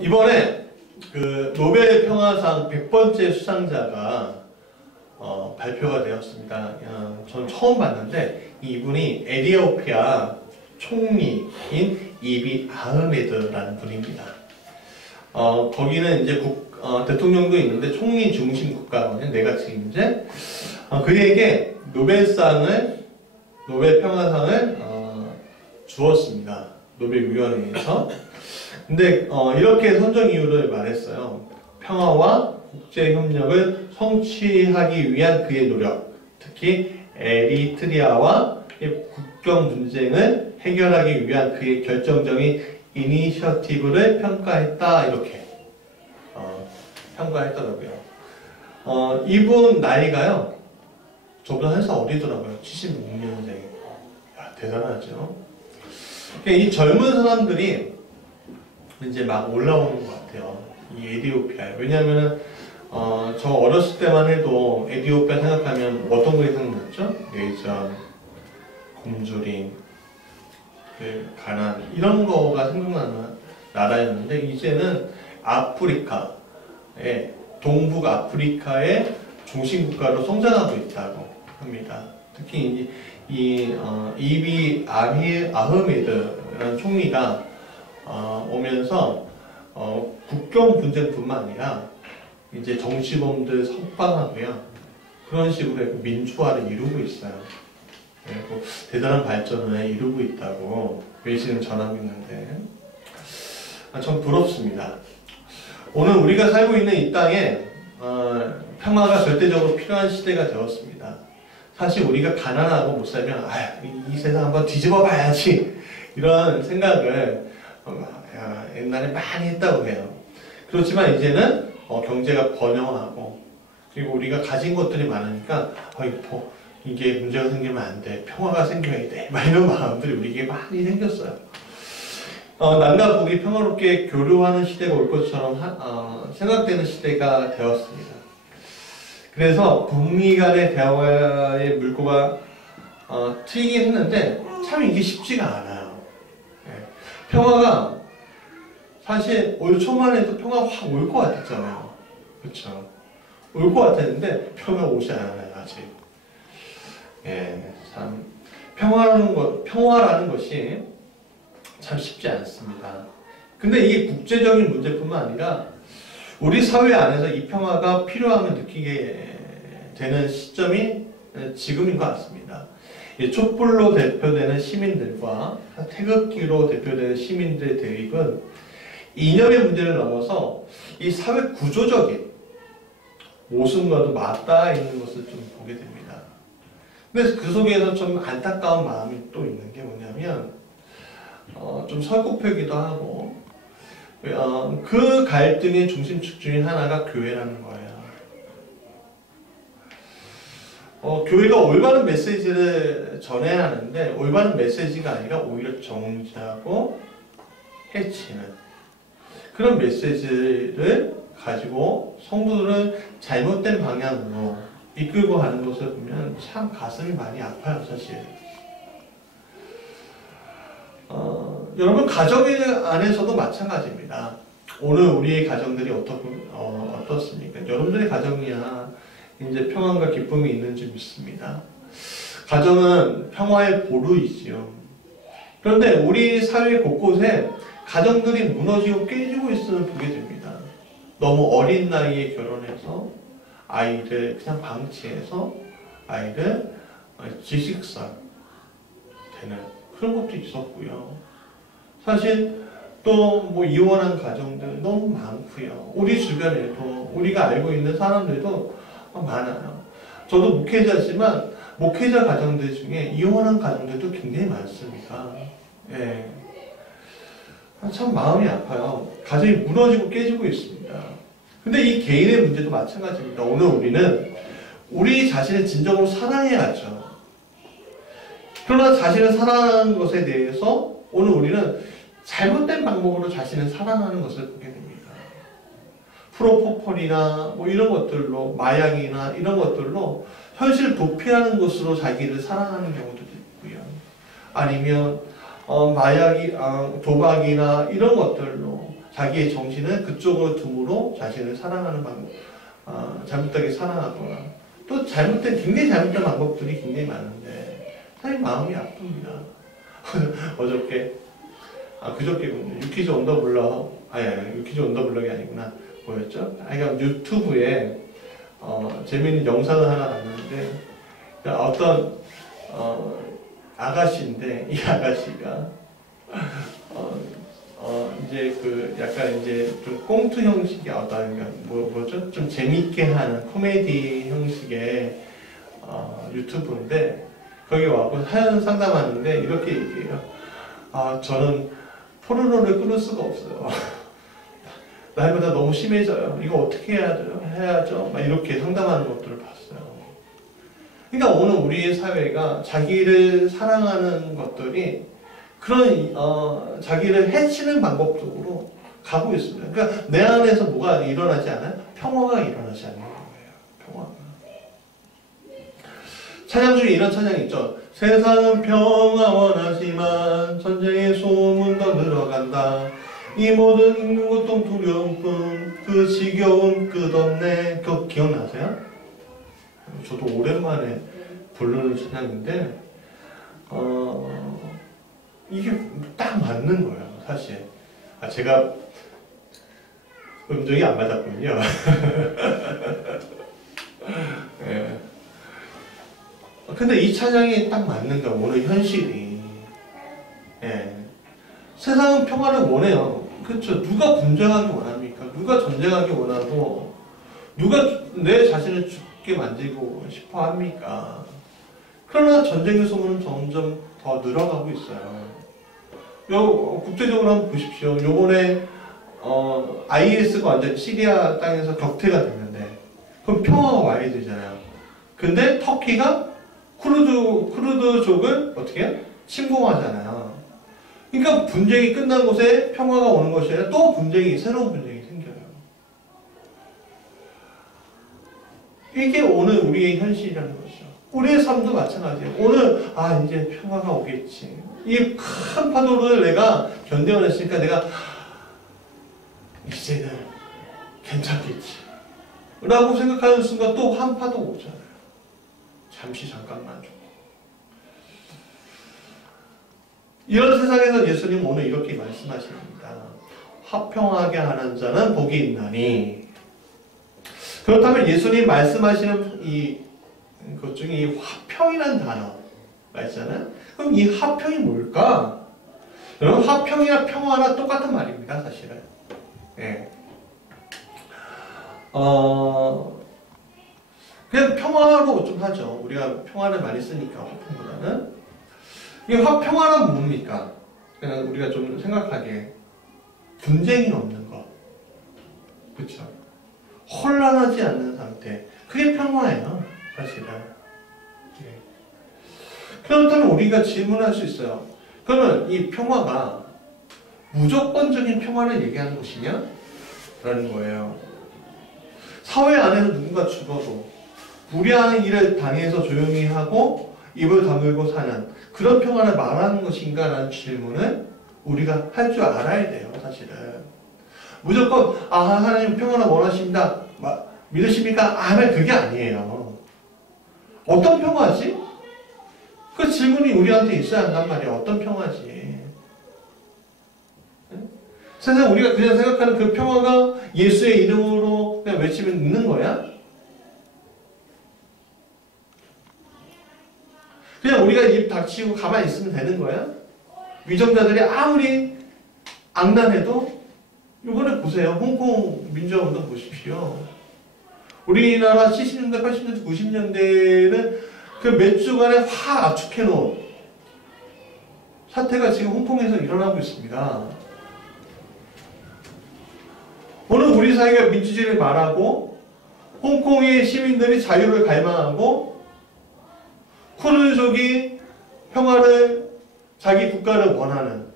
이번에 그 노벨 평화상 100번째 수상자가 발표가 되었습니다. 전 처음 봤는데 이분이 에티오피아 총리인 이비 아흐메드라는 분입니다. 거기는 이제 대통령도 있는데 총리 중심 국가거든요. 내각직인데 그에게 노벨 평화상을 주었습니다. 노벨위원회에서. 근데 이렇게 선정 이유를 말했어요. 평화와 국제협력을 성취하기 위한 그의 노력, 특히 에리트리아와 국경 분쟁을 해결하기 위한 그의 결정적인 이니셔티브를 평가했다. 이렇게 평가했더라고요. 이분 나이가요, 저보다 한 살 어리더라고요. 76년생. 대단하죠. 이 젊은 사람들이 이제 막 올라오는 것 같아요. 이 에티오피아에. 왜냐면은 저 어렸을 때만 해도 에티오피아 생각하면 어떤 거 생각났죠? 내전, 굶주림, 가난 이런 거가 생각나는 나라였는데 이제는 동북 아프리카의 중심 국가로 성장하고 있다고 합니다. 특히 이비 아흐메드라는 총리가 오면서 국경 분쟁뿐만 아니라 이제 정치범들 석방하고요, 그런 식으로 민주화를 이루고 있어요. 그리고 대단한 발전을 이루고 있다고 외신을 전하고 있는데 참 부럽습니다. 오늘 우리가 살고 있는 이 땅에 평화가 절대적으로 필요한 시대가 되었습니다. 사실 우리가 가난하고 못 살면 이 세상 한번 뒤집어 봐야지 이런 생각을 옛날에 많이 했다고 해요. 그렇지만 이제는 경제가 번영하고 그리고 우리가 가진 것들이 많으니까 이게 문제가 생기면 안 돼, 평화가 생겨야 돼, 이런 마음들이 우리에게 많이 생겼어요. 남과 북이 평화롭게 교류하는 시대가 올 것처럼 생각되는 시대가 되었습니다. 그래서 북미 간의 대화의 물꼬가 트이긴 했는데 참 이게 쉽지가 않아요. 평화가 사실 올 초만 해도 평화 확 올 것 같았잖아요. 그렇죠? 올 것 같았는데 평화 오지 않아요, 아직. 참 평화라는 것이 참 쉽지 않습니다. 근데 이게 국제적인 문제뿐만 아니라 우리 사회 안에서 이 평화가 필요함을 느끼게 되는 시점이 지금인 것 같습니다. 촛불로 대표되는 시민들과 태극기로 대표되는 시민들의 대립은 이념의 문제를 넘어서 이 사회 구조적인 모순과도 맞닿아 있는 것을 좀 보게 됩니다. 근데 그 속에서 좀 안타까운 마음이 또 있는 게 뭐냐면 좀 설국표기도 하고 그 갈등의 중심축 중에 하나가 교회라는 거예요. 교회가 올바른 메시지를 전해야 하는데 올바른 메시지가 아니라 오히려 정지하고 해치는 그런 메시지를 가지고 성도들을 잘못된 방향으로 이끌고 가는 것을 보면 참 가슴이 많이 아파요, 사실. 여러분, 가정 안에서도 마찬가지입니다. 오늘 우리의 가정들이 어떻습니까? 여러분들의 가정이야 이제 평안과 기쁨이 있는지 믿습니다. 가정은 평화의 보루이지요. 그런데 우리 사회 곳곳에 가정들이 무너지고 깨지고 있음을 보게 됩니다. 너무 어린 나이에 결혼해서 아이를 그냥 방치해서 아이를 지식사 되는 그런 것도 있었고요. 사실 또 이혼한 가정들 너무 많고요. 우리 주변에도 우리가 알고 있는 사람들도 많아요. 저도 목회자지만 목회자 가정들 중에 이혼한 가정들도 굉장히 많습니다. 참 마음이 아파요. 가정이 무너지고 깨지고 있습니다. 근데 이 개인의 문제도 마찬가지입니다. 오늘 우리는 우리 자신을 진정으로 사랑해야죠. 그러나 자신을 사랑하는 것에 대해서 오늘 우리는 잘못된 방법으로 자신을 사랑하는 것을 보게 됩니다. 프로포폴이나 이런 것들로, 마약이나 이런 것들로 현실을 도피하는 것으로 자기를 사랑하는 경우도 있고요. 아니면 도박이나 이런 것들로 자기의 정신을 그쪽으로 둠으로 자신을 사랑하는 방법, 잘못되게 사랑하거나 또 굉장히 잘못된 방법들이 굉장히 많은데 사실 마음이 아픕니다. 그저께군요. 유키즈 언더블럭, 유키즈 언더블럭이 아니구나. 뭐였죠? 그러니까 유튜브에 재미있는 영상을 하나 봤는데 어떤 아가씨인데 이 아가씨가 이제 약간 이제 좀 꽁트 형식의 뭐죠? 좀 재밌게 하는 코미디 형식의 유튜브인데 거기 와서 사연 상담하는데 이렇게 얘기해요. 저는 포르노를 끊을 수가 없어요. 날마다 너무 심해져요. 이거 어떻게 해야죠? 막 이렇게 상담하는 것들을 봤어요. 그러니까 오늘 우리의 사회가 자기를 사랑하는 것들이 그런 자기를 해치는 방법 쪽으로 가고 있습니다. 그러니까 내 안에서 뭐가 일어나지 않아요? 평화가 일어나지 않는 거예요. 평화가. 찬양 중에 이런 찬양이 있죠. 세상은 평화 원하지만 전쟁의 소문 더 늘어간다. 이 모든 인근 고통 두려움 뿐 그 지겨움 끝없네. 그거 기억나세요? 저도 오랜만에 부르는 찬양인데 이게 딱 맞는 거예요, 사실. 제가 음정이 안 맞았군요. 네. 근데 이 찬양이 딱 맞는 거예요, 오늘 현실이. 네. 세상은 평화를 원해요. 그렇죠. 누가 분쟁하기 원합니까? 누가 전쟁하기 원하고 누가 내 자신을 죽게 만들고 싶어 합니까? 그러나 전쟁의 소문은 점점 더 늘어가고 있어요. 국제적으로 한번 보십시오. 요번에 IS가 완전 시리아 땅에서 격퇴가 됐는데 그럼 평화가 와야 되잖아요. 근데 터키가 쿠르드족을 어떻게 해요? 침공하잖아요. 그러니까 분쟁이 끝난 곳에 평화가 오는 것이 아니라 또 새로운 분쟁이 생겨요. 이게 오늘 우리의 현실이라는 것이죠. 우리의 삶도 마찬가지예요. 오늘 이제 평화가 오겠지. 이 큰 파도를 내가 견뎌냈으니까 내가 이제는 괜찮겠지 라고 생각하는 순간 또 한 파도 오잖아요. 잠깐만 좀. 이런 세상에서 예수님 오늘 이렇게 말씀하십니다. 화평하게 하는 자는 복이 있나니. 그렇다면 예수님 말씀하시는 것 중에 이 화평이라는 단어가 있잖아요. 그럼 이 화평이 뭘까? 여러분, 화평이나 평화나 똑같은 말입니다, 사실은. 예. 그냥 평화로 좀 하죠. 우리가 평화를 많이 쓰니까, 화평보다는. 이 화평화는 뭡니까? 그냥 우리가 좀 생각하기에 분쟁이 없는 것. 그렇죠? 혼란하지 않는 상태. 그게 평화예요, 사실은. 예. 그렇다면 우리가 질문할 수 있어요. 그러면 이 평화가 무조건적인 평화를 얘기하는 것이냐? 라는 거예요. 사회 안에서 누군가 죽어도 불의한 일을 당해서 조용히 하고 입을 다물고 사는 그런 평화를 말하는 것인가? 라는 질문을 우리가 할 줄 알아야 돼요, 사실은. 무조건 하나님 평화를 원하십니다. 믿으십니까? 하면 그게 아니에요. 어떤 평화지? 그 질문이 우리한테 있어야 한단 말이에요. 어떤 평화지? 세상 우리가 그냥 생각하는 그 평화가 예수의 이름으로 그냥 외치면 있는 거야? 그냥 우리가 입 닥치고 가만히 있으면 되는 거야? 위정자들이 아무리 악난해도 이번에 보세요. 홍콩 민주화운동 보십시오. 우리나라 70년대, 80년대, 90년대에는 그 몇 주간에 확 압축해놓은 사태가 지금 홍콩에서 일어나고 있습니다. 오늘 우리 사회가 민주주의를 말하고 홍콩의 시민들이 자유를 갈망하고 쿠르드족이 평화를 자기 국가를 원하는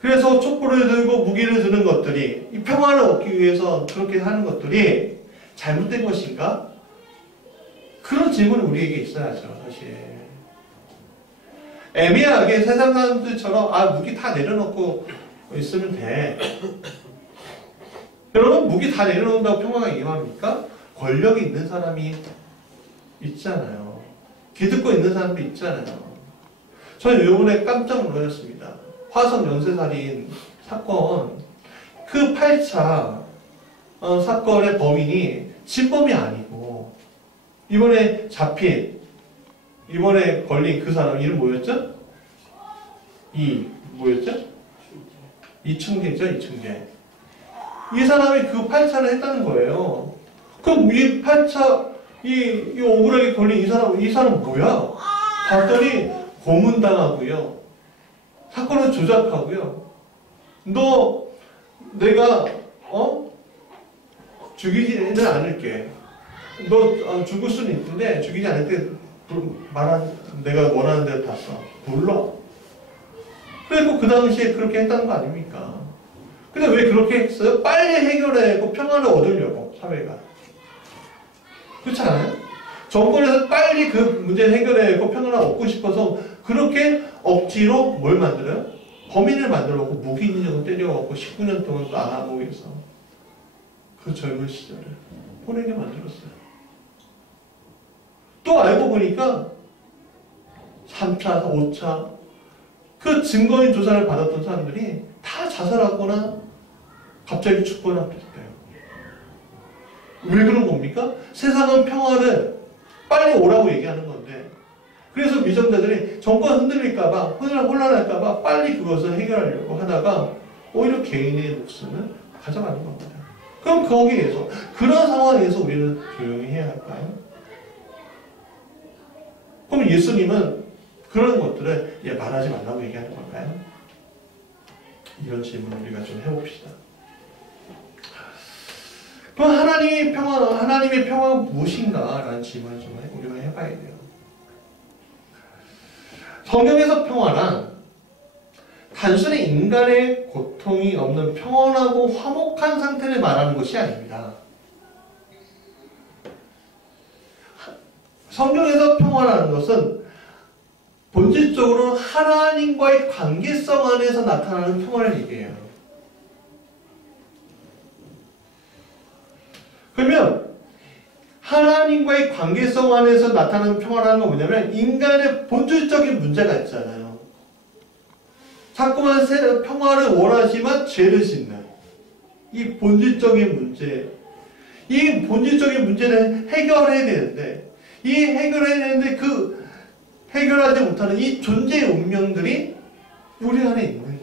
그래서 촛불을 들고 무기를 드는 것들이 이 평화를 얻기 위해서 그렇게 하는 것들이 잘못된 것인가? 그런 질문이 우리에게 있어야죠, 사실. 애매하게 세상 사람들처럼 무기 다 내려놓고 있으면 돼. 여러분, 무기 다 내려놓는다고 평화가 임합니까? 권력이 있는 사람이 있잖아요. 기득권 있는 사람도 있잖아요. 저는 요번에 깜짝 놀랐습니다. 화성 연쇄살인 사건, 그 8차 사건의 범인이 진범이 아니고, 이번에 이번에 걸린 그 사람 이름 뭐였죠? 뭐였죠? 이충계죠, 이충계. 이 사람이 그 8차를 했다는 거예요. 그럼 이 8차, 이 억울하게 걸린 이 사람 뭐야? 봤더니 고문당하고요. 사건을 조작하고요. 내가, 죽이지는 않을게. 죽을 수는 있는데, 죽이지 않을 때, 내가 원하는 대로 다 써. 불러. 그리고 그 당시에 그렇게 했다는 거 아닙니까? 근데 왜 그렇게 했어요? 빨리 해결하고 평화를 얻으려고, 사회가. 그렇지 않아요? 정권에서 빨리 그 문제를 해결하고 평화를 얻고 싶어서 그렇게 억지로 뭘 만들어요? 범인을 만들어갖고 무기인형을 때려갖고 19년 동안 또 암호에서 그 젊은 시절을 보내게 만들었어요. 또 알고 보니까 3차, 5차 그 증거인 조사를 받았던 사람들이 다 자살하거나 갑자기 죽거나 그랬대요. 왜 그런 겁니까? 세상은 평화를 빨리 오라고 얘기하는 건데, 그래서 미정자들이 정권 흔들릴까봐, 혼란할까봐 빨리 그것을 해결하려고 하다가 오히려 개인의 목숨을 가져가는 겁니다. 그럼 거기에서, 그런 상황에서 우리는 조용히 해야 할까요? 그럼 예수님은 그런 것들을 말하지 말라고 얘기하는 걸까요? 이런 질문을 우리가 좀 해봅시다. 그럼 하나님의 평화가 무엇인가? 라는 질문을 좀 우리가 해봐야 돼요. 성경에서 평화란 단순히 인간의 고통이 없는 평온하고 화목한 상태를 말하는 것이 아닙니다. 성경에서 평화라는 것은 본질적으로 하나님과의 관계성 안에서 나타나는 평화를 얘기해요. 그러면 하나님과의 관계성 안에서 나타나는 평화라는 건 뭐냐면 인간의 본질적인 문제가 있잖아요. 자꾸만 평화를 원하지만 죄를 짓는 이 본질적인 문제, 이 본질적인 문제를 해결해야 되는데 그 해결하지 못하는 이 존재의 운명들이 우리 안에 있는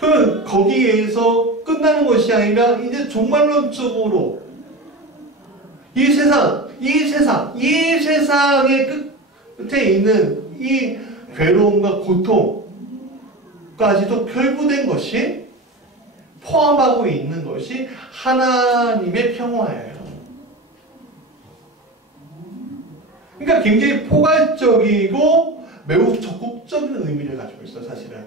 거예요. 거기에서 끝나는 것이 아니라 이제 종말론적으로 이 세상의 끝에 있는 이 괴로움과 고통까지도 결부된 것이 포함하고 있는 것이 하나님의 평화예요. 그러니까 굉장히 포괄적이고 매우 적극적인 의미를 가지고 있어, 사실은.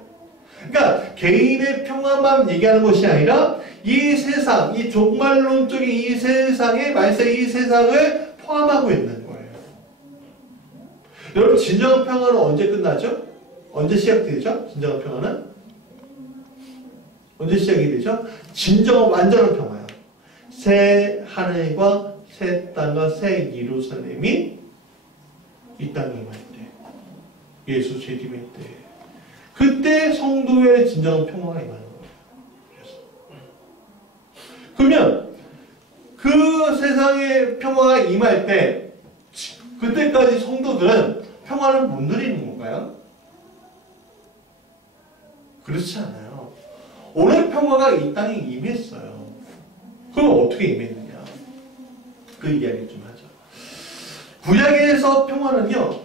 그러니까 개인의 평화만 얘기하는 것이 아니라 이 세상, 이 종말론적인 이 세상의 말세 이 세상을 포함하고 있는 거예요. 여러분, 진정한 평화는 언제 끝나죠? 언제 시작되죠? 진정한 평화는? 언제 시작이 되죠? 진정한 완전한 평화요. 새 하늘과 새 땅과 새 예루살렘이 이 땅에 임할 때, 예수 재림의 때, 그때 성도의 진정한 평화가 임하는 거예요. 그러면 그 세상의 평화가 임할 때, 그때까지 성도들은 평화를 못 누리는 건가요? 그렇지 않아요. 오늘 평화가 이 땅에 임했어요. 그럼 어떻게 임했느냐? 그 이야기를 좀 하죠. 구약에서 평화는요,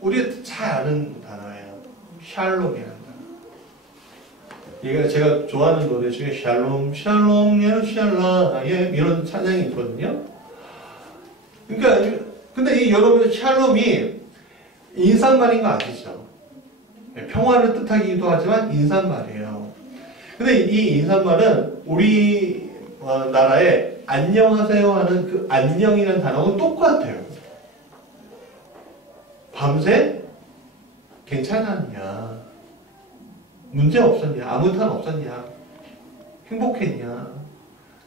우리가 잘 아는 단어예요. 샬롬이라는 단어. 제가 좋아하는 노래 중에 샬롬, 샬롬, 예루샬라, 이런 찬양이 있거든요. 그러니까, 근데 여러분, 샬롬이 인사말인 거 아시죠? 평화를 뜻하기도 하지만 인사말이에요. 근데 이 인사말은 우리 나라에 안녕하세요 하는 그 안녕이라는 단어는 똑같아요. 밤새 괜찮았냐? 문제 없었냐? 아무 탈 없었냐? 행복했냐?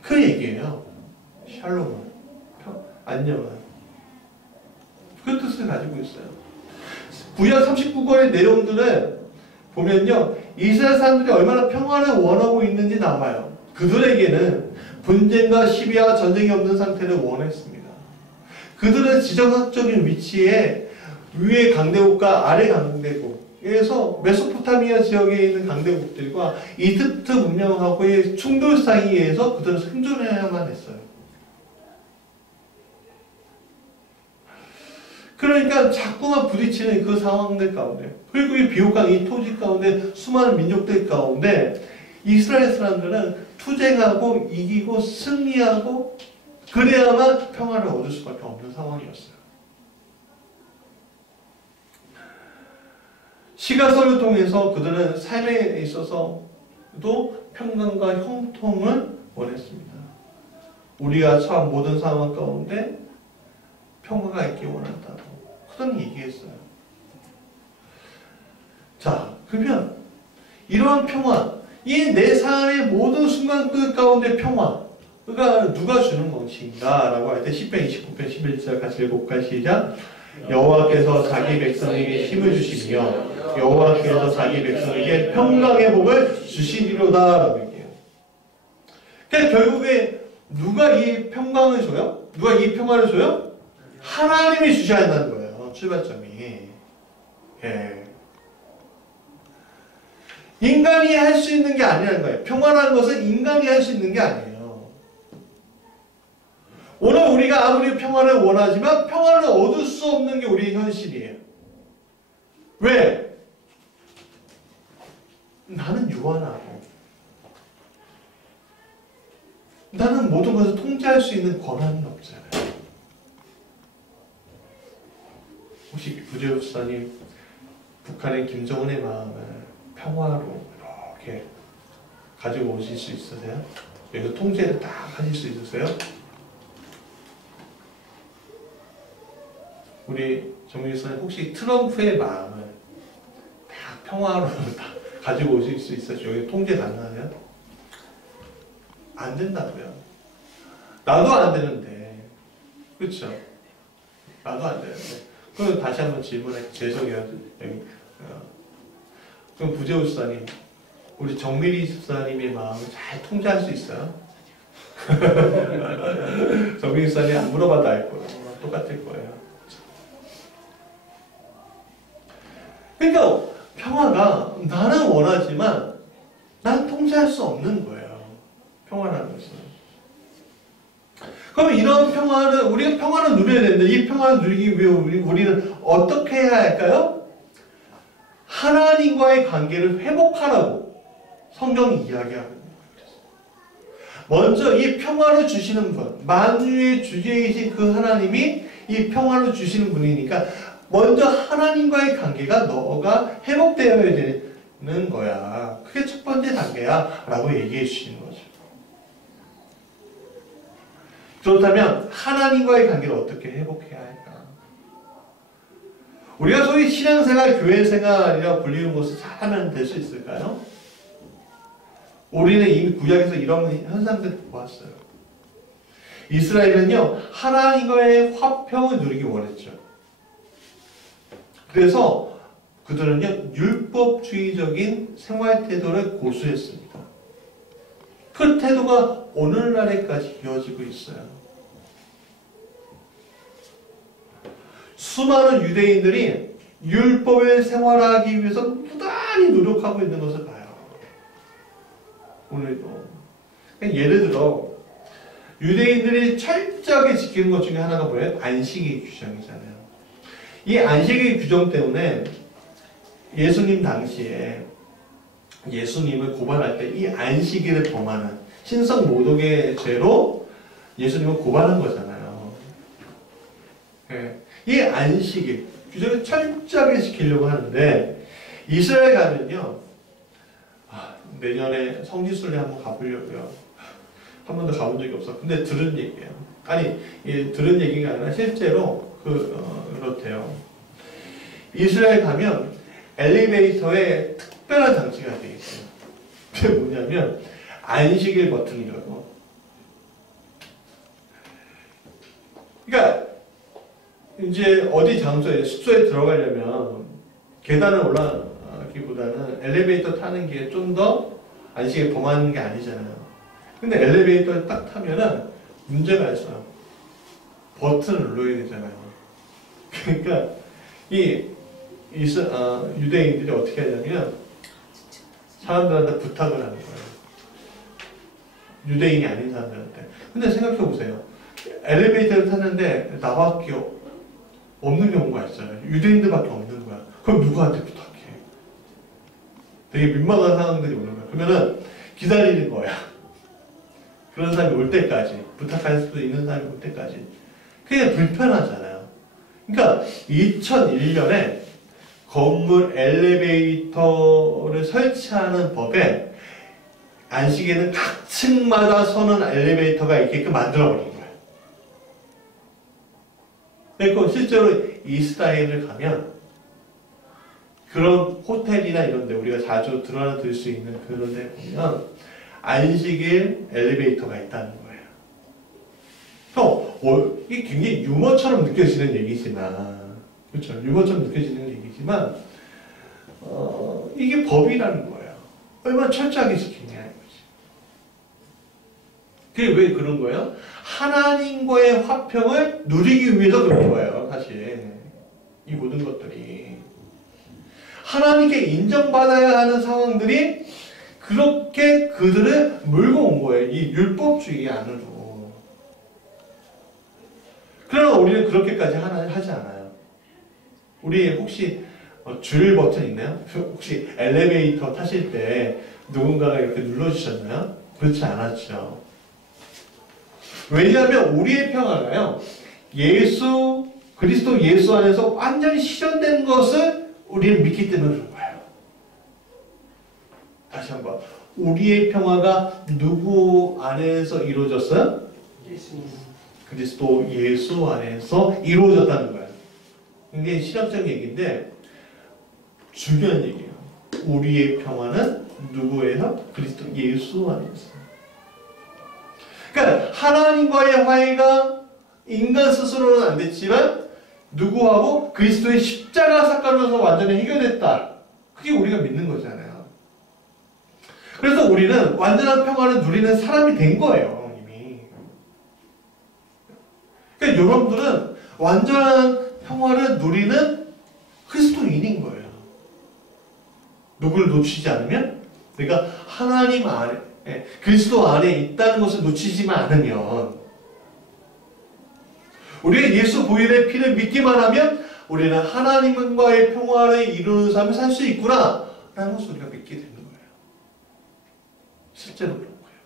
그 얘기예요. 샬롬은, 안녕은. 그 뜻을 가지고 있어요. 구약 39권의 내용들은 보면요, 이스라엘 사람들이 얼마나 평화를 원하고 있는지 나와요. 그들에게는 분쟁과 시비와 전쟁이 없는 상태를 원했습니다. 그들은 지정학적인 위치에 위에 강대국과 아래 강대국에서 메소포타미아 지역에 있는 강대국들과 이집트 문명하고의 충돌 사이에서 그들은 생존해야만 했어요. 그러니까 자꾸만 부딪히는 그 상황들 가운데, 그리고 이 비옥한 이 토지 가운데 수많은 민족들 가운데 이스라엘 사람들은 투쟁하고 이기고 승리하고 그래야만 평화를 얻을 수밖에 없는 상황이었어요. 시가서를 통해서 그들은 삶에 있어서도 평강과 형통을 원했습니다. 우리가 처한 모든 상황 가운데 평화가 있기 원한다고 그들은 얘기했어요. 자, 그러면 이러한 평화, 이 내 삶의 모든 순간들 가운데 평화가 누가 주는 것인가? 라고 할 때 10편 29편 11절 같이 읽어볼까요? 시작. 여호와께서 자기 백성에게 힘을 주시며 여호와께서 자기 백성에게 평강의 복을 주시리로다 라고 얘기해요. 그러니까 결국에 누가 이 평강을 줘요? 누가 이 평화를 줘요? 하나님이 주셔야 한다는 거예요. 출발점이. 예. 인간이 할 수 있는 게 아니라는 거예요. 평화라는 것은 인간이 할 수 있는 게 아니에요. 오늘 우리가 아무리 평화를 원하지만 평화를 얻을 수 없는 게 우리의 현실이에요. 왜? 나는 유한하고 나는 모든 것을 통제할 수 있는 권한은 없잖아요. 혹시 구재우 수사님 북한의 김정은의 마음을 평화로 이렇게 가지고 오실 수 있으세요? 여기서 통제를 딱 하실 수 있으세요? 우리 정민수 수사님 혹시 트럼프의 마음을 딱 평화로 딱 가지고 오실 수 있어요? 여기 통제 가능하세요? 안 된다고요. 나도 안 되는데. 그렇죠? 나도 안 되는데. 그럼 다시 한번 질문할게요. 죄송해요. 그럼 부재우 수사님, 우리 정미리 수사님의 마음을 잘 통제할 수 있어요? 정미리 수사님 안 물어봐도 알 거예요. 똑같을 거예요. 그러니까 평화가 나는 원하지만 난 통제할 수 없는 거예요. 평화라는 것은. 그럼 이런 평화를, 우리가 평화를 누려야 되는데 이 평화를 누리기 위해 우리는 어떻게 해야 할까요? 하나님과의 관계를 회복하라고 성경이 이야기하고 있는 거예요. 먼저 이 평화를 주시는 분, 만유의 주제이신 그 하나님이 이 평화를 주시는 분이니까 먼저 하나님과의 관계가 너가 회복되어야 되는 거야. 그게 첫 번째 단계야 라고 얘기해 주시는 거죠. 그렇다면 하나님과의 관계를 어떻게 회복해야 할까? 우리가 소위 신앙생활, 교회생활이라고 불리는 것을 잘하면 될 수 있을까요? 우리는 이미 구약에서 이런 현상들을 보았어요. 이스라엘은요, 하나님과의 화평을 누리기 원했죠. 그래서 그들은요, 율법주의적인 생활 태도를 고수했습니다. 그 태도가 오늘날에까지 이어지고 있어요. 수많은 유대인들이 율법을 생활하기 위해서 부단히 노력하고 있는 것을 봐요. 오늘도. 예를 들어 유대인들이 철저하게 지키는 것 중에 하나가 뭐예요? 안식일 규정이잖아요. 이 안식일 규정 때문에 예수님 당시에 예수님을 고발할 때 이 안식일을 범하는 신성 모독의 죄로 예수님을 고발한 거잖아요. 네. 이 안식일 규정을 철저하게 지키려고 하는데 이스라엘 가면요, 내년에 성지순례 한번 가보려고요. 한 번도 가본 적이 없어. 근데 들은 얘기예요. 아니, 들은 얘기가 아니라 실제로 그렇대요. 이스라엘 가면 엘리베이터에 특별한 장치가 되어 있어요. 그게 뭐냐면 안식일 버튼이라고. 그러니까 이제 어디 장소에 숙소에 들어가려면 계단을 올라가기보다는 엘리베이터 타는 게 좀 더 안식에 범하는 게 아니잖아요. 근데 엘리베이터를 딱 타면은 문제가 있어요. 버튼을 눌러야 되잖아요. 그러니까 유대인들이 어떻게 하냐면 사람들한테 부탁을 하는 거예요. 유대인이 아닌 사람들한테. 근데 생각해 보세요. 엘리베이터를 탔는데 나밖에 없는 경우가 있잖아요. 유대인들밖에 없는 거야. 그럼 누구한테 부탁해? 되게 민망한 상황들이 오는 거야. 그러면은 기다리는 거야. 그런 사람이 올 때까지, 부탁할 수도 있는 사람이 올 때까지. 그게 불편하잖아요. 그러니까 2001년에 건물 엘리베이터를 설치하는 법에 안식에는 각 층마다 서는 엘리베이터가 있게끔 만들어버린 거예요. 그리고 실제로 이스라엘을 가면 그런 호텔이나 이런 데 우리가 자주 드러나 들 수 있는 그런 데 보면 안식일 엘리베이터가 있다는 거예요. 이게 굉장히 유머처럼 느껴지는 얘기지만, 그렇죠? 유머처럼 느껴지는 얘기지만, 이게 법이라는 거예요. 얼마나 철저하게 지키냐 이거지. 그게 왜 그런 거예요? 하나님과의 화평을 누리기 위해서 그런 거예요, 사실. 이 모든 것들이. 하나님께 인정받아야 하는 상황들이 그렇게 그들을 몰고 온 거예요. 이 율법주의 안으로. 그러나 우리는 그렇게까지 하지 않아요. 우리 혹시 줄 버튼 있나요? 혹시 엘리베이터 타실 때 누군가가 이렇게 눌러주셨나요? 그렇지 않았죠. 왜냐하면 우리의 평화가요, 그리스도 예수 안에서 완전히 실현된 것을 우리는 믿기 때문에 그런 거예요. 다시 한번. 우리의 평화가 누구 안에서 이루어졌어요? 예수님. 그리스도 예수 안에서 이루어졌다는 거예요. 굉장히 실험적인 얘기인데 중요한 얘기예요. 우리의 평화는 누구에서? 그리스도 예수 안에서. 그러니까 하나님과의 화해가 인간 스스로는 안 됐지만 누구하고? 그리스도의 십자가 사건으로서 완전히 해결됐다. 그게 우리가 믿는 거잖아요. 그래서 우리는 완전한 평화를 누리는 사람이 된 거예요, 이미. 그러니까 여러분들은 완전한 평화를 누리는 그리스도인인 거예요. 누구를 놓치지 않으면, 내가 하나님 안에, 그리스도 안에 있다는 것을 놓치지만 않으면, 우리가 예수 보혈의 피를 믿기만 하면 우리는 하나님과의 평화를 이루는 삶을 살 수 있구나 라는 것을 우리가 믿게 되는 거예요. 실제로 그런 거예요.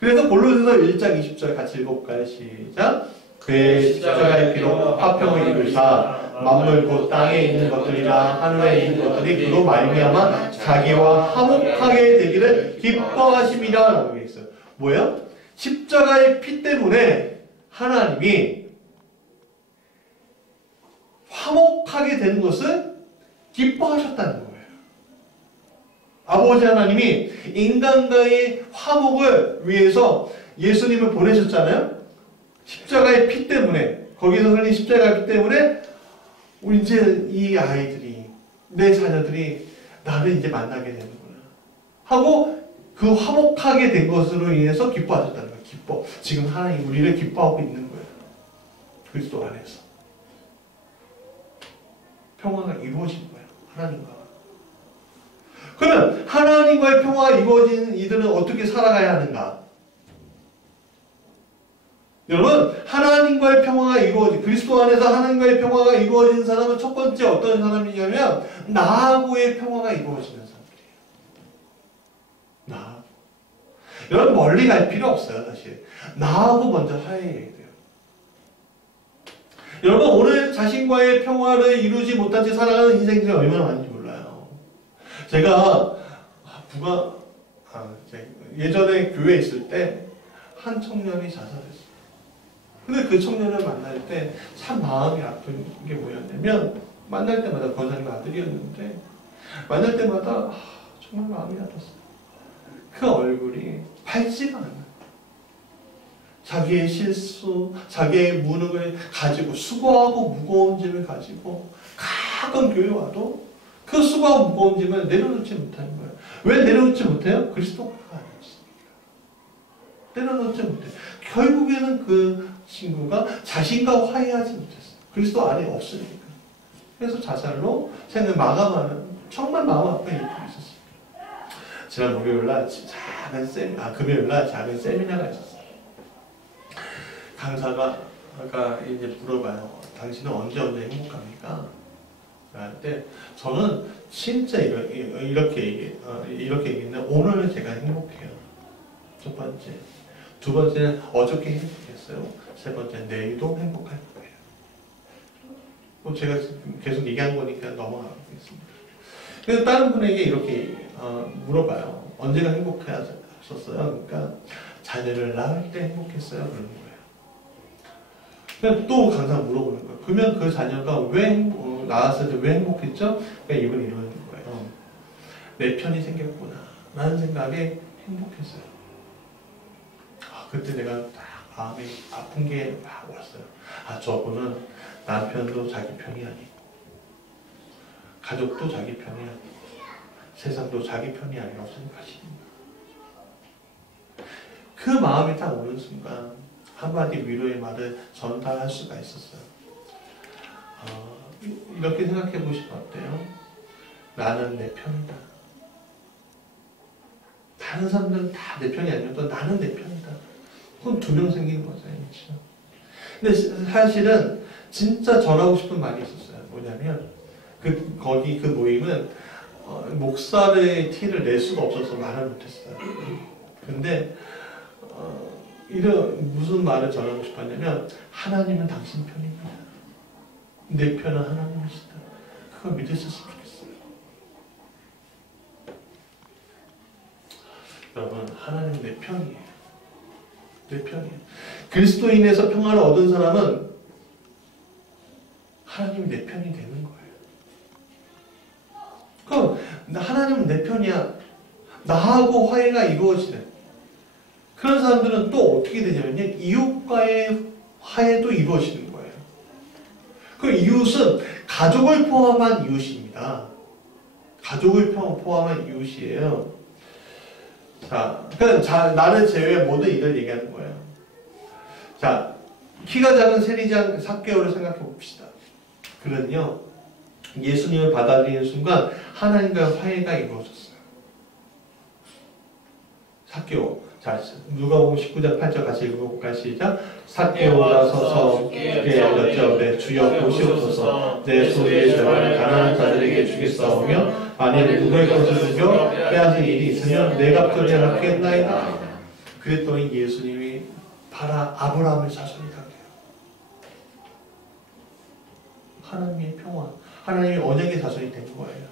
그래서 골로새서 1장 20절 같이 읽어볼까요? 시작. 그의 십자가의 피로 화평을 이루사 만물 곧 땅에 있는 것들이나 하늘에 있는 것들이 그로 말미암아 자기와 화목하게 되기를 기뻐하심이라 라고 되어 있어요. 뭐예요? 십자가의 피 때문에 하나님이 화목하게 되는 것을 기뻐하셨다는 거예요. 아버지 하나님이 인간과의 화목을 위해서 예수님을 보내셨잖아요. 십자가의 피 때문에, 거기서 흘린 십자가의 피 때문에 이제 이 아이들이, 내 자녀들이 나를 이제 만나게 되는구나 하고 그 화목하게 된 것으로 인해서 기뻐하셨다는 거예요. 기뻐. 지금 하나님 우리를 기뻐하고 있는 거예요. 그리스도 안에서. 평화가 이루어진 거예요. 하나님과. 그러면 하나님과의 평화가 이루어진 이들은 어떻게 살아가야 하는가? 여러분, 하나님과의 평화가 이루어진, 그리스도 안에서 하나님과의 평화가 이루어진 사람은 첫 번째 어떤 사람이냐면 나하고의 평화가 이루어지는 사람들이에요. 나하고. 여러분, 멀리 갈 필요 없어요, 사실. 나하고 먼저 화해해야 돼요. 여러분, 오늘 자신과의 평화를 이루지 못한 채 살아가는 인생들이 얼마나 많은지 몰라요. 제가 예전에 교회에 있을 때 한 청년이 자살했어요. 근데 그 청년을 만날 때 참 마음이 아픈 게 뭐였냐면, 만날 때마다 권사님 아들이었는데 만날 때마다 정말 마음이 아팠어요. 그 얼굴이 밝지가 않아요. 자기의 실수, 자기의 무능을 가지고 수고하고 무거운 짐을 가지고 가끔 교회 와도 그 수고하고 무거운 짐을 내려놓지 못하는 거예요. 왜 내려놓지 못해요? 그리스도가 아니었으니까. 내려놓지 못해요. 결국에는 그 친구가 자신과 화해하지 못했어요. 그리스도 안에 없으니까. 그래서 자살로 생을 마감하는 정말 마음 아픈 일이 있었어요. 지난 목요일날 금요일날 작은 세미나가 있었어요. 강사가 이제 물어봐요. 당신은 언제 행복합니까? 때 저는 진짜 이렇게 얘기했는데 오늘은 제가 행복해요. 첫 번째. 두 번째는 어저께 행복했어요. 세 번째는 내일도 행복할 거예요. 제가 계속 얘기한 거니까 넘어가겠습니다. 그래서 다른 분에게 이렇게 물어봐요. 언제가 행복하셨어요? 그러니까 자녀를 낳을 때 행복했어요. 그러는 거예요. 그냥 또 강사가 물어보는 거예요. 그러면 그 자녀가 왜 낳았을 때 왜 행복했죠? 그러니까 이분이 이러는 거예요. 내 편이 생겼구나 라는 생각에 행복했어요. 그때 내가 딱 마음이 아픈 게 막 왔어요. 저분은 남편도 자기 편이 아니고 가족도 자기 편이 아니고 세상도 자기 편이 아니라고 생각하시는구나. 그 마음이 딱 오는 순간 한마디 위로의 말을 전달할 수가 있었어요. 이렇게 생각해 보시면 어때요? 나는 내 편이다. 다른 사람들은 다 내 편이 아니어도 나는 내 편이다. 그건 두 명 생긴 거죠. 그렇죠? 근데 사실은 진짜 전하고 싶은 말이 있었어요. 뭐냐면 거기 그 모임은 목사의 티를 낼 수가 없어서 말을 못했어요. 근데 무슨 말을 전하고 싶었냐면 하나님은 당신 편입니다. 내 편은 하나님이시다. 그걸 믿으셨으면 좋겠어요. 여러분, 하나님 내 편이에요. 내 편이에요. 그리스도인에서 평안을 얻은 사람은 하나님이 내 편이 되는 거예요. 그럼 하나님은 내 편이야. 나하고 화해가 이루어지는 그런 사람들은 또 어떻게 되냐면요. 이웃과의 화해도 이루어지는 거예요. 그 이웃은 가족을 포함한 이웃입니다. 가족을 포함한 이웃이에요. 자, 그러니까 나를 제외한 모든 이들 얘기하는 거예요. 자, 키가 작은 세리장 삭개오를 생각해 봅시다. 그는요, 예수님을 받아들이는 순간 하나님과 화해가 이루어졌어요. 삭개오. 자, 누가복음 19장 8절 같이 읽어볼까요? 시작. 삭개오가 서서 그에게 여쭤오되 주여 보시옵소서 내 소유의 절반을 가난한 자들에게 주겠사오며 만일 누구의 것을 죽여 빼앗을 일이 있으면 내가 편리하겠나이다. 그랬더니 예수님이 바라 아브라함을 자손이 가게요. 하나님의 평화, 하나님의 언약의 자손이 된 거예요.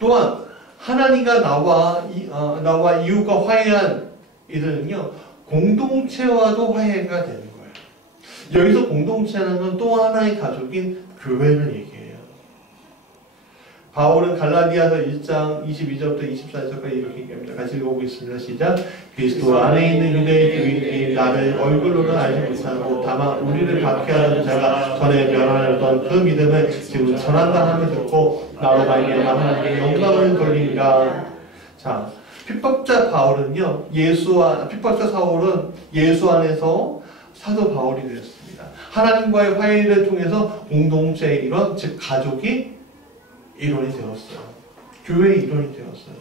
또한 하나님과 나와 이웃과 화해한 이들은요, 공동체와도 화해가 되는 거예요. 여기서 공동체라는 건 또 하나의 가족인 교회를 얘기해요. 바울은 갈라디아서 1장 22절부터 24절까지 이렇게 얘기합니다. 같이 읽어보겠습니다. 시작. 그리스도 안에 있는 유대의 교인들이 나를 얼굴로는 알지 못하고 다만 우리를 박해하는 자가 전에 멸하였던 그 믿음을 지금 전한다함을 듣고 나로 말미암아 하나님께 영광을 돌리니라. 자, 핍박자 사울은 예수 안에서 사도 바울이 되었습니다. 하나님과의 화해를 통해서 공동체의 일원, 즉 가족이 일원이 되었어요. 교회의 일원이 되었어요.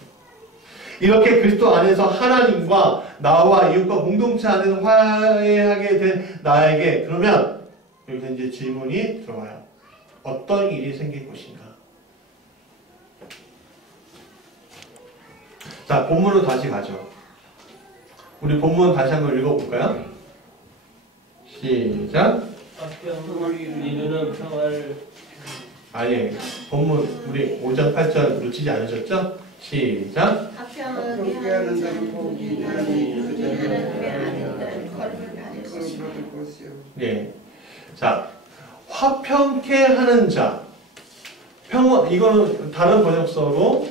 이렇게 그리스도 안에서 하나님과 나와 이웃과 공동체 안에서 화해하게 된 나에게, 그러면 여기서 이제 질문이 들어와요. 어떤 일이 생길 것인가? 자, 본문으로 다시 가죠. 우리 본문 다시 한번 읽어볼까요? 시작. 이루는 평화를 아예 본문 우리 5장 8절 놓치지 않으셨죠? 시작. 화평하게 하는 자는 복이 있나니 그들이 하나님의 아들들 거룩을 받을 것이며. 네. 자, 화평케 하는 자. 평화, 이거는 다른 번역서로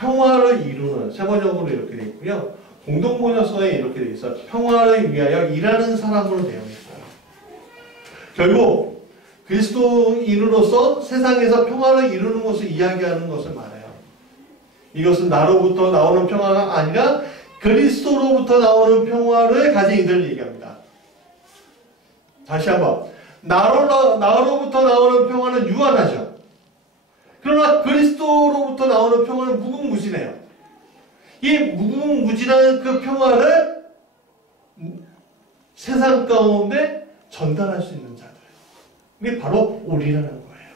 평화를 이루는, 세번역으로 이렇게 되어 있고요. 공동번역서에 이렇게 되어 있어요. 평화를 위하여 일하는 사람으로 되어 있어요. 결국 그리스도인으로서 세상에서 평화를 이루는 것을 이야기하는 것을 말해요. 이것은 나로부터 나오는 평화가 아니라 그리스도로부터 나오는 평화를 가진 이들을 얘기합니다. 다시 한번, 나로부터 나오는 평화는 유한하죠. 그러나 그리스도로부터 나오는 평화는 무궁무진해요. 이 무궁무진한 그 평화를 세상 가운데 전달할 수 있는 자들, 이게 바로 우리라는 거예요.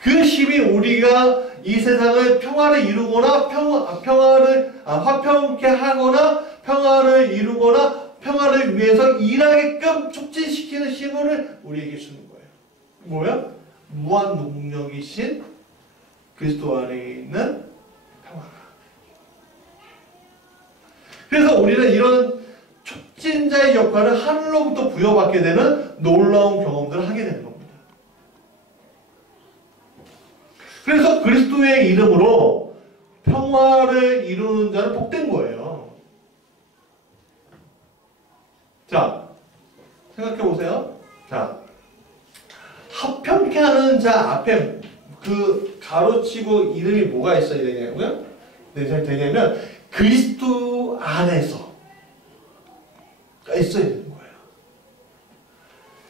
그 힘이 우리가 이 세상을 평화를 이루거나 화평케 하거나 평화를 이루거나 평화를 위해서 일하게끔 촉진시키는 힘을 우리에게 주는 거예요. 뭐야? 무한 능력이신 그리스도 안에 있는 평화가. 그래서 우리는 이런 촉진자의 역할을 하늘로부터 부여받게 되는 놀라운 경험들을 하게 되는 겁니다. 그래서 그리스도의 이름으로 평화를 이루는 자는 복된 거예요. 자, 생각해 보세요. 자, 화평케 하는 자 앞에 그 가로치고 이름이 뭐가 있어야 되냐고요? 되냐면 그리스도 안에서 있어야 되는 거예요.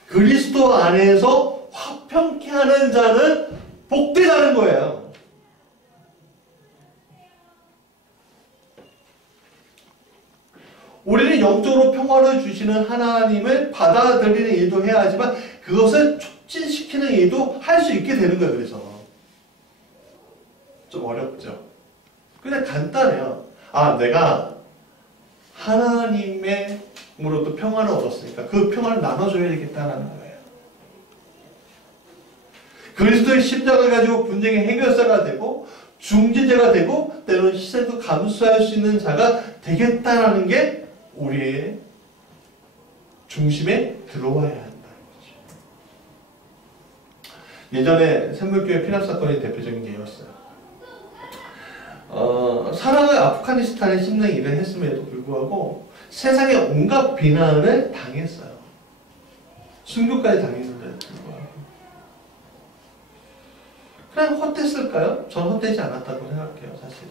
그리스도 안에서 화평케 하는 자는 복되다는 거예요. 우리는 영적으로 평화를 주시는 하나님을 받아들이는 일도 해야 하지만 그것을 촉진시키는 일도 할 수 있게 되는 거예요. 그래서 좀 어렵죠. 그냥 간단해요. 아, 내가 하나님으로부터 평화를 얻었으니까 그 평화를 나눠줘야 되겠다라는 거예요. 그리스도의 십자가를 가지고 분쟁의 해결사가 되고 중재자가 되고 때로는 희생도 감수할 수 있는 자가 되겠다라는 게 우리의 중심에 들어와야 한다는 거죠. 예전에 샘물교회 피납 사건이 대표적인 예였어요. 사랑을 아프가니스탄에 심는 일을 했음에도 불구하고 세상에 온갖 비난을 당했어요. 순교까지 당했는데도 불구하고. 그냥 헛됐을까요? 전 헛되지 않았다고 생각해요, 사실은.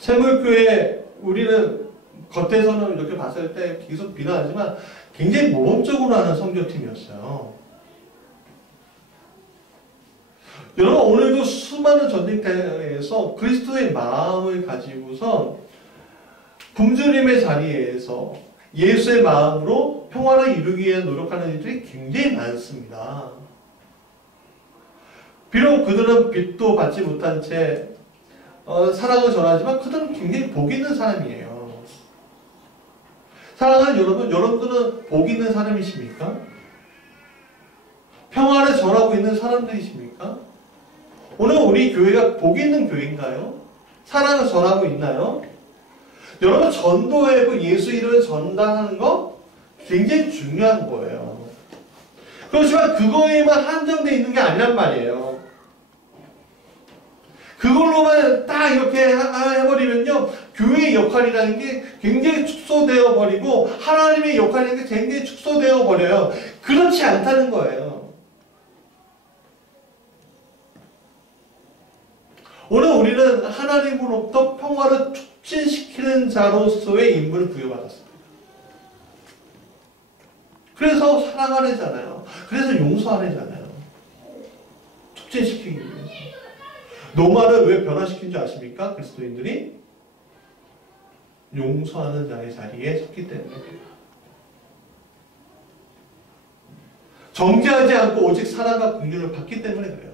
샘물교회 우리는 겉에서는 이렇게 봤을 때 계속 비난하지만 굉장히 모범적으로 하는 선교팀이었어요. 여러분, 오늘도 수많은 전쟁터에서 그리스도의 마음을 가지고서 굶주림의 자리에서 예수의 마음으로 평화를 이루기 위해 노력하는 이들이 굉장히 많습니다. 비록 그들은 빚도 받지 못한 채 사랑을 전하지만 그들은 굉장히 복 있는 사람이에요. 사랑하는 여러분들은 복 있는 사람이십니까? 평화를 전하고 있는 사람들이십니까? 오늘 우리 교회가 복 있는 교회인가요? 사랑을 전하고 있나요? 여러분, 전도하고 예수 이름을 전달하는 거 굉장히 중요한 거예요. 그렇지만 그거에만 한정되어 있는 게 아니란 말이에요. 그걸로만 딱 이렇게 해버리면요, 교회의 역할이라는 게 굉장히 축소되어 버리고 하나님의 역할이라는 게 굉장히 축소되어 버려요. 그렇지 않다는 거예요. 오늘 우리는 하나님으로부터 평화를 촉진시키는 자로서의 임무를 부여받았습니다. 그래서 사랑하려잖아요. 그래서 용서하려잖아요. 촉진시키기 위해서. 노마를 왜 변화시킨 줄 아십니까? 그리스도인들이 용서하는 자의 자리에 섰기 때문입니다. 정죄하지 않고 오직 사랑과 긍휼을 받기 때문에 그래요.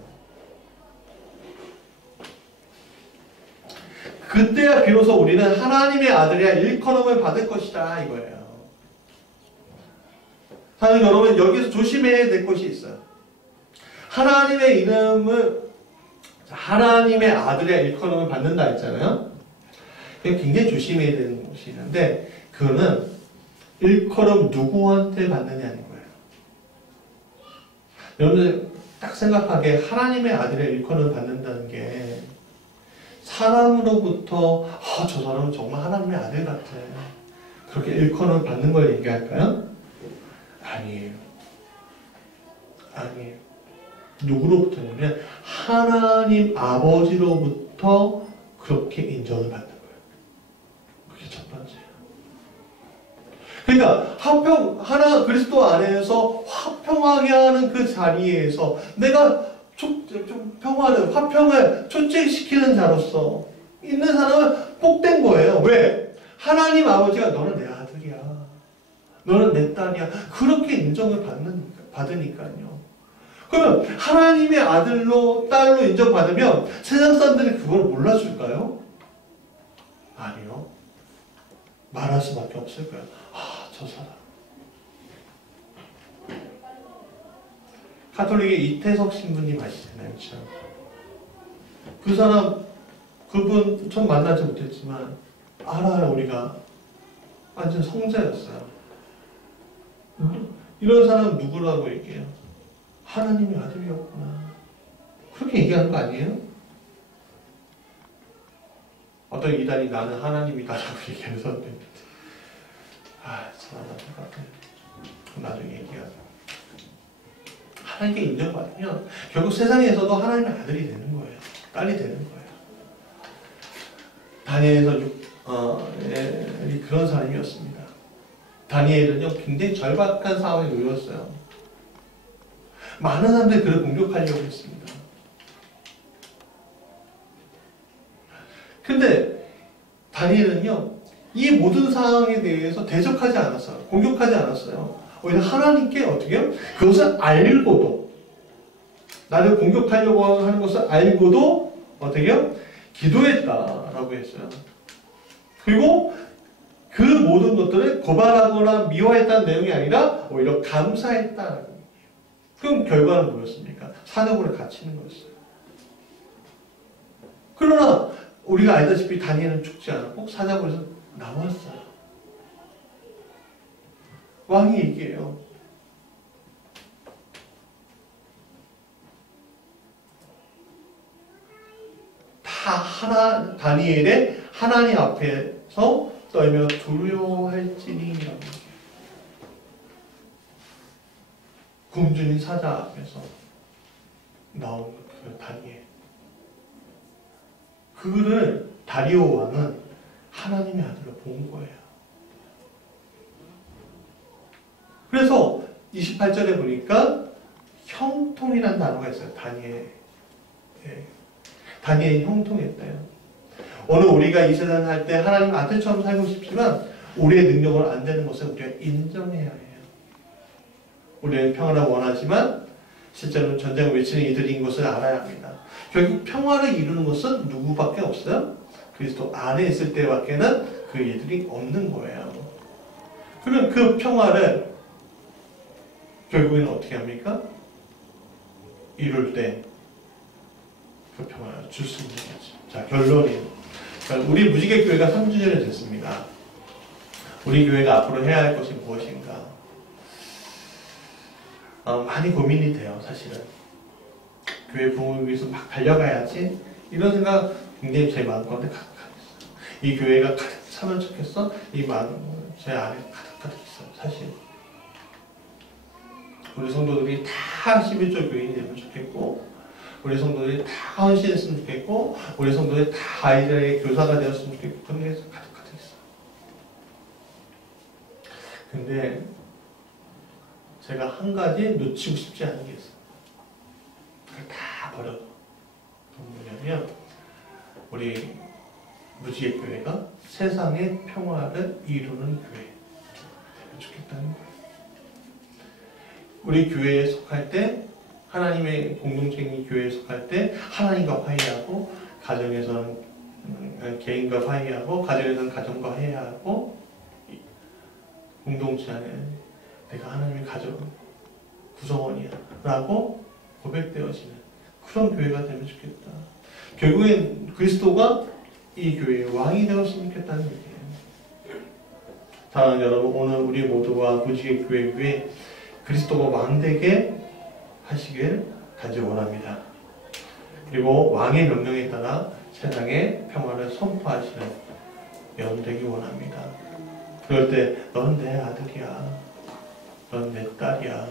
그때야 비로소 우리는 하나님의 아들이야 일컬음을 받을 것이다 이거예요. 사실 여러분, 여기서 조심해야 될 것이 있어요. 하나님의 이름을 하나님의 아들이야 일컬음을 받는다 했잖아요. 굉장히 조심해야 되는 것이 있는데 그거는 일컬음 누구한테 받느냐는 거예요. 여러분들 딱 생각하게 하나님의 아들의 일컬음을 받는다는 게 사람으로부터 저 사람은 정말 하나님의 아들 같아. 그렇게 일컬음을 받는 걸 얘기할까요? 아니에요. 아니에요. 누구로부터냐면 하나님 아버지로부터 그렇게 인정을 받는 거예요. 그게 첫 번째예요. 그러니까 하나 그리스도 안에서 화평하게 하는 그 자리에서 내가 좀 평화를, 화평을 초래시키는 자로서 있는 사람은 복된 거예요. 왜? 하나님 아버지가 너는 내 아들이야. 너는 내 딸이야. 그렇게 인정을 받으니까요. 그러면 하나님의 아들로, 딸로 인정받으면 세상 사람들이 그걸 몰라줄까요? 아니요. 말할 수밖에 없을 거예요. 저 사람. 가톨릭의 이태석 신부님 아시잖아요. 그렇죠? 그 사람, 그분 전 만나지 못했지만 알아요. 우리가 완전 성자였어요. 이런 사람은 누구라고 얘기해요? 하나님의 아들이었구나. 그렇게 얘기하는 거 아니에요? 어떤 이단이 나는 하나님이다라고 얘기하는 사람도 있는데 참 안타깝네. 나중에 얘기하자. 하나님께 인정받으면 결국 세상에서도 하나님의 아들이 되는 거예요. 딸이 되는 거예요. 다니엘에서 그런 사람이었습니다. 다니엘은요 굉장히 절박한 상황에 놓였어요. 많은 사람들이 그를 공격하려고 했습니다. 근데 다니엘은요 이 모든 상황에 대해서 대적하지 않았어요. 공격하지 않았어요. 오히려 하나님께 어떻게 해요? 그것을 알고도 나를 공격하려고 하는 것을 알고도 어떻게 해요? 기도했다라고 했어요. 그리고 그 모든 것들을 고발하거나 미워했다는 내용이 아니라 오히려 감사했다라는 얘기예요. 그럼 결과는 뭐였습니까? 사역으로 갇히는 거였어요. 그러나 우리가 알다시피 다니엘은 죽지 않았고 사자굴에서 나왔어요. 왕이 얘기해요. 다 다니엘의 하나님 앞에서 떨며 두려워할지니라고 얘기해요. 굶주린 사자 앞에서 나온 그 다니엘. 그를 다리오 왕은 하나님의 아들로 본 거예요. 그래서 28절에 보니까 형통이라는 단어가 있어요. 다니엘. 다니엘이 형통했대요. 오늘 우리가 이 세상을 살 때 하나님 아들처럼 살고 싶지만 우리의 능력으로 안 되는 것을 우리가 인정해야 해요. 우리는 평화를 원하지만 실제로는 전쟁을 외치는 이들인 것을 알아야 합니다. 결국 평화를 이루는 것은 누구밖에 없어요? 그리스도 안에 있을 때밖에는 그 이들이 없는 거예요. 그럼 그 평화를 결국에는 어떻게 합니까? 이룰 때 그 평화를 줄 수 있는 거죠. 자, 결론이 우리 무지개 교회가 3주년이 됐습니다. 우리 교회가 앞으로 해야 할 것이 무엇인가? 많이 고민이 돼요, 사실은. 교회 부흥을 위해서 막 달려가야지 이런 생각 굉장히 제 마음가운데 가득 있어요. 이 교회가 가득 차면 좋겠어? 이 마음 제 안에 가득 있어요, 사실. 우리 성도들이 다 11조 교인이 되면 좋겠고, 우리 성도들이 다 헌신했으면 좋겠고, 우리 성도들이 다 아이들의 교사가 되었으면 좋겠고, 그런 게 가득 있어요. 근데 제가 한 가지 놓치고 싶지 않은 게 있어요. 그걸 다 버려도. 뭐냐면 우리 무지개 교회가 세상의 평화를 이루는 교회 되면 좋겠다는 거예요. 우리 교회에 속할 때, 하나님의 공동체인 교회에 속할 때 하나님과 화해하고, 가정에서는 개인과 화해하고, 가정에서는 가정과 화해하고, 공동체 안에 내가 하나님의 가정 구성원이야 라고 고백되어지는 그런 교회가 되면 좋겠다. 결국엔 그리스도가 이 교회의 왕이 되었으면 좋겠다는 얘기예요. 사랑하는 여러분, 오늘 우리 모두가 무지개 교회 위에 그리스도가 왕되게 하시길 가지 원합니다. 그리고 왕의 명령에 따라 세상에 평화를 선포하시는 여러분 되기 원합니다. 그럴 때 넌 내 아들이야, 넌 내 딸이야,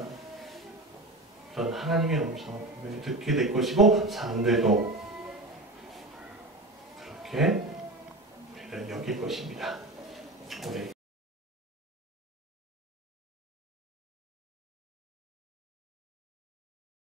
넌 하나님의 음성을 분명히 듣게 될 것이고 사람들도 그렇게 우리를 여길 것입니다. 우리